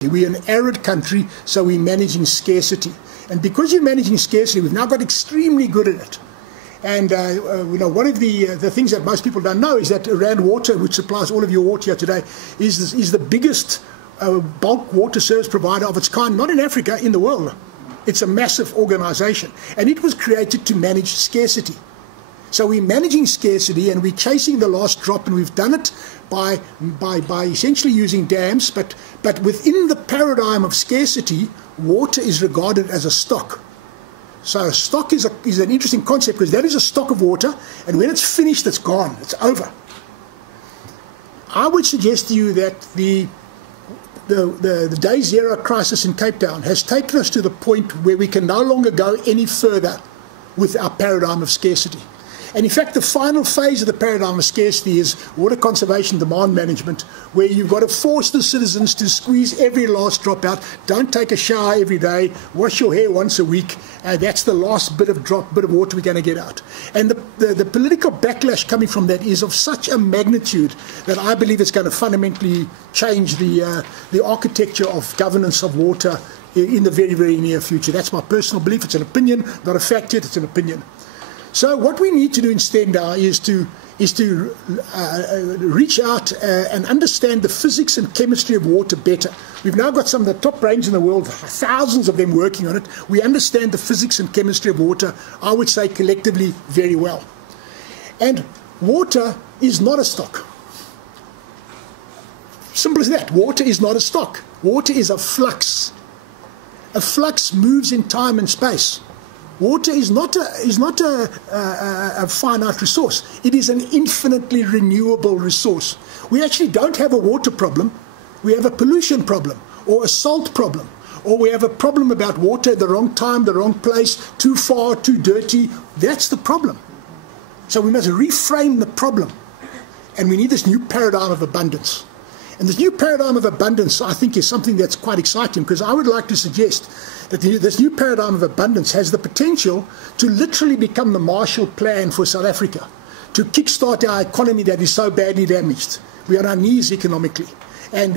We're an arid country, so we're managing scarcity. And because you're managing scarcity, we've now got extremely good at it. And one of the things that most people don't know is that Rand Water, which supplies all of your water here today, is the biggest bulk water service provider of its kind, not in Africa, in the world. It's a massive organization. And it was created to manage scarcity. So we're managing scarcity and we're chasing the last drop, and we've done it by essentially using dams, but within the paradigm of scarcity, water is regarded as a stock. So a stock is an interesting concept, because that is a stock of water, and when it's finished, it's gone, it's over. I would suggest to you that the day zero crisis in Cape Town has taken us to the point where we can no longer go any further with our paradigm of scarcity. And in fact, the final phase of the paradigm of scarcity is water conservation demand management, where you've got to force the citizens to squeeze every last drop out. Don't take a shower every day. Wash your hair once a week. That's the last bit of water we're going to get out. And the political backlash coming from that is of such a magnitude that I believe it's going to fundamentally change the architecture of governance of water in the very, very near future. That's my personal belief. It's an opinion, not a fact yet. It's an opinion. So what we need to do instead now is to reach out and understand the physics and chemistry of water better. We've now got some of the top brains in the world, thousands of them working on it. We understand the physics and chemistry of water, I would say, collectively very well. And water is not a stock. Simple as that. Water is not a stock. Water is a flux. A flux moves in time and space. Water is not a finite resource. It is an infinitely renewable resource. We actually don't have a water problem. We have a pollution problem, or a salt problem, or we have a problem about water at the wrong time, the wrong place, too far, too dirty. That's the problem. So we must reframe the problem. And we need this new paradigm of abundance. And this new paradigm of abundance, I think, is something that's quite exciting, because I would like to suggest that this new paradigm of abundance has the potential to literally become the Marshall Plan for South Africa, to kickstart our economy that is so badly damaged. We're on our knees economically. And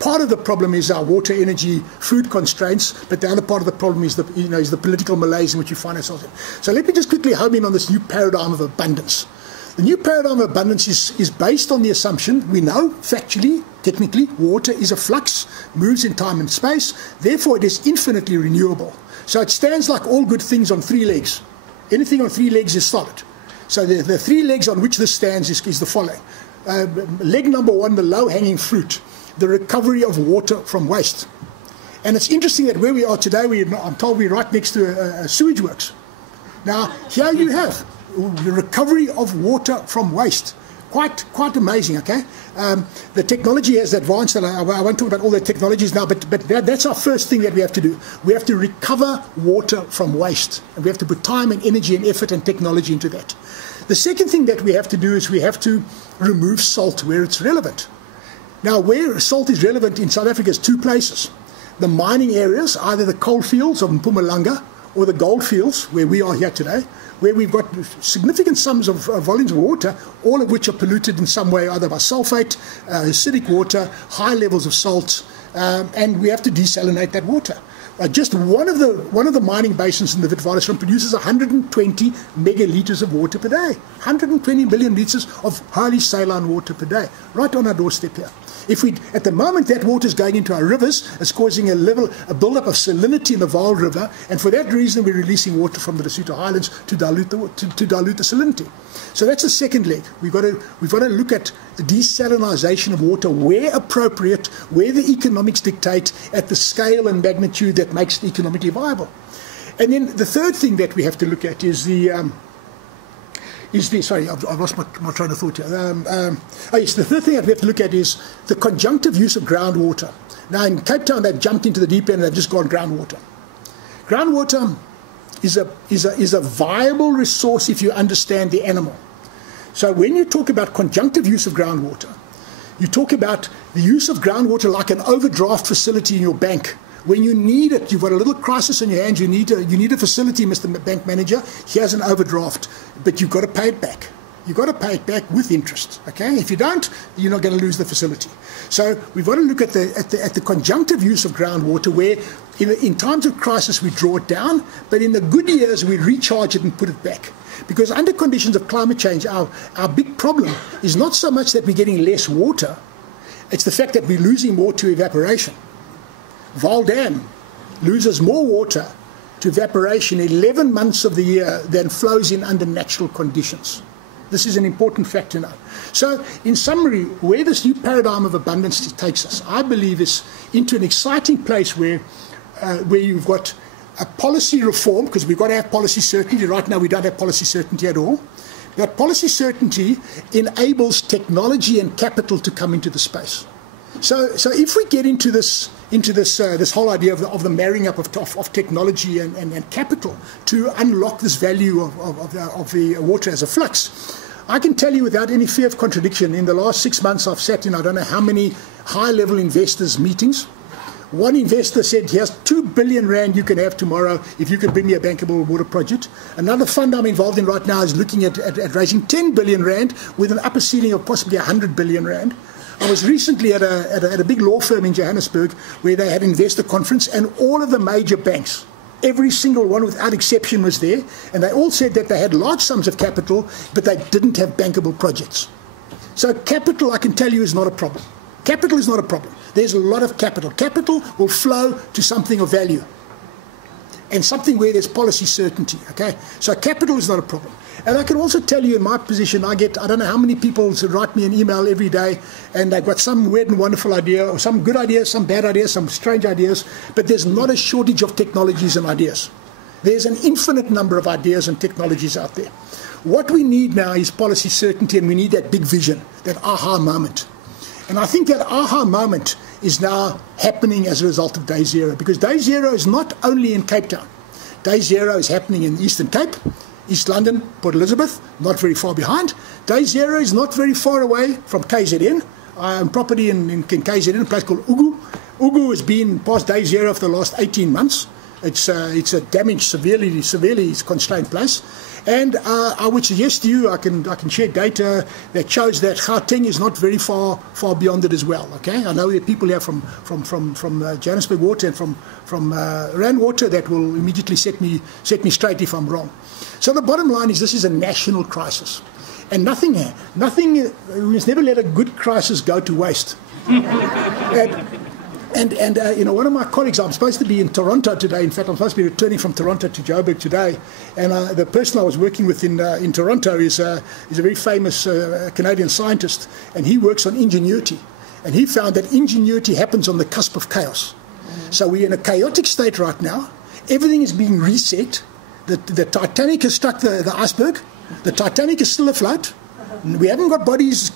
part of the problem is our water, energy, food constraints, but the other part of the problem is the political malaise in which we find ourselves in. So let me just quickly home in on this new paradigm of abundance. The new paradigm of abundance is based on the assumption, we know factually, technically, water is a flux, moves in time and space, therefore it is infinitely renewable. So it stands like all good things on three legs. Anything on three legs is solid. So the three legs on which this stands is the following. Leg number one, the low-hanging fruit, the recovery of water from waste. And it's interesting that where we are today, I'm told we're right next to a sewage works. Now, here you have the recovery of water from waste. Quite amazing, okay? The technology has advanced, and I won't talk about all the technologies now, but that's our first thing that we have to do. We have to recover water from waste, and we have to put time and energy and effort and technology into that. The second thing that we have to do is we have to remove salt where it's relevant. Now, where salt is relevant in South Africa is two places. The mining areas, either the coal fields of Mpumalanga or the gold fields, where we are here today, where we've got significant sums of volumes of water, all of which are polluted in some way, either by sulfate, acidic water, high levels of salt, and we have to desalinate that water. Just one of the mining basins in the Witwatersrand produces 120 megaliters of water per day, 120 million liters of highly saline water per day, right on our doorstep here. At the moment, that water is going into our rivers, it's causing a buildup of salinity in the Vaal River, and for that reason, we're releasing water from the Lesotho Highlands to dilute the salinity. So that's the second leg. We've got to look at the desalination of water where appropriate, where the economics dictate, at the scale and magnitude that makes it economically viable. And then the third thing that we have to look at is sorry, I've lost my train of thought here. Yes, the third thing that we have to look at is the conjunctive use of groundwater. Now, in Cape Town, they've jumped into the deep end and they've just gone groundwater. Groundwater is a viable resource if you understand the animal. So when you talk about conjunctive use of groundwater, you talk about the use of groundwater like an overdraft facility in your bank. When you need it, you've got a little crisis in your hands, you need a facility, Mr. Bank Manager, here's an overdraft, but you've got to pay it back. You've got to pay it back with interest, okay? If you don't, you're not going to lose the facility. So we've got to look at the conjunctive use of groundwater, where in times of crisis we draw it down, but in the good years we recharge it and put it back. Because under conditions of climate change, our big problem is not so much that we're getting less water, it's the fact that we're losing more to evaporation. Vaal Dam loses more water to evaporation 11 months of the year than flows in under natural conditions. This is an important fact to know. So, in summary, where this new paradigm of abundance takes us, I believe, is into an exciting place where you've got a policy reform, because we've got to have policy certainty. Right now we don't have policy certainty at all. That policy certainty enables technology and capital to come into the space. So if we get into this whole idea of the marrying up of technology and capital to unlock this value of the water as a flux, I can tell you without any fear of contradiction, in the last 6 months I've sat in I don't know how many high-level investors' meetings. One investor said, here's 2 billion rand you can have tomorrow if you can bring me a bankable water project. Another fund I'm involved in right now is looking at raising 10 billion rand with an upper ceiling of possibly 100 billion rand. I was recently at a big law firm in Johannesburg where they had an investor conference, and all of the major banks, every single one without exception, was there, and they all said that they had large sums of capital, but they didn't have bankable projects. So capital, I can tell you, is not a problem. Capital is not a problem. There's a lot of capital. Capital will flow to something of value and something where there's policy certainty, okay? So capital is not a problem. And I can also tell you, in my position, I don't know how many people write me an email every day, and they've got some weird and wonderful idea, or some good ideas, some bad ideas, some strange ideas, but there's not a shortage of technologies and ideas. There's an infinite number of ideas and technologies out there. What we need now is policy certainty, and we need that big vision, that aha moment. And I think that aha moment is now happening as a result of Day Zero, because Day Zero is not only in Cape Town. Day Zero is happening in the Eastern Cape, East London, Port Elizabeth, not very far behind. Day Zero is not very far away from KZN. I own property in KZN, a place called Ugu. Ugu has been past Day Zero for the last 18 months. It's a damaged, severely constrained place. And I would suggest to you, I can share data that shows that Gauteng is not very far beyond it as well. Okay, I know there are people here from Johannesburg Water and from Rand Water that will immediately set me straight if I'm wrong. So the bottom line is, this is a national crisis, and nothing. We must never let a good crisis go to waste. And one of my colleagues, I'm supposed to be in Toronto today. In fact, I'm supposed to be returning from Toronto to Joburg today. And the person I was working with in Toronto is a very famous Canadian scientist, and he works on ingenuity. And he found that ingenuity happens on the cusp of chaos. So we're in a chaotic state right now. Everything is being reset. The Titanic has struck the iceberg. The Titanic is still afloat. We haven't got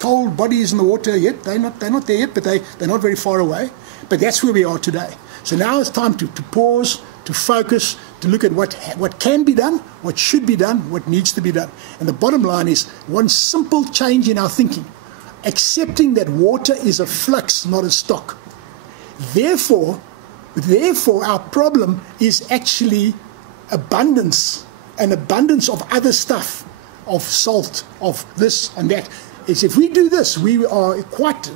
cold bodies in the water yet. They're not there yet, but they're not very far away. But that's where we are today. So now it's time to pause, to focus, to look at what can be done, what should be done, what needs to be done. And the bottom line is one simple change in our thinking, accepting that water is a flux, not a stock. Therefore, our problem is actually abundance, an abundance of other stuff, of salt, of this and that. Is if we do this, we are quite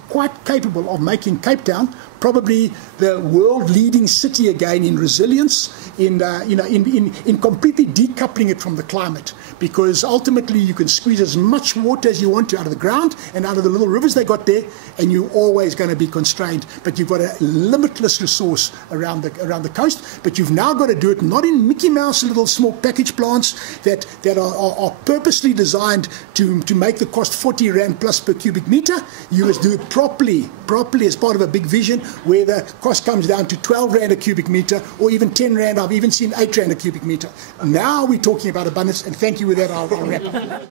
capable of making Cape Town probably the world-leading city again in resilience, in completely decoupling it from the climate. Because ultimately you can squeeze as much water as you want to out of the ground and out of the little rivers they got there, and you're always going to be constrained. But you've got a limitless resource around the coast. But you've now got to do it not in Mickey Mouse little small package plants that are purposely designed to make the cost 40 rand plus per cubic meter. You must do it properly as part of a big vision, where the cost comes down to 12 rand a cubic meter, or even 10 rand. I've even seen 8 rand a cubic meter. Now we're talking about abundance, and thank you. With that, I'll wrap up.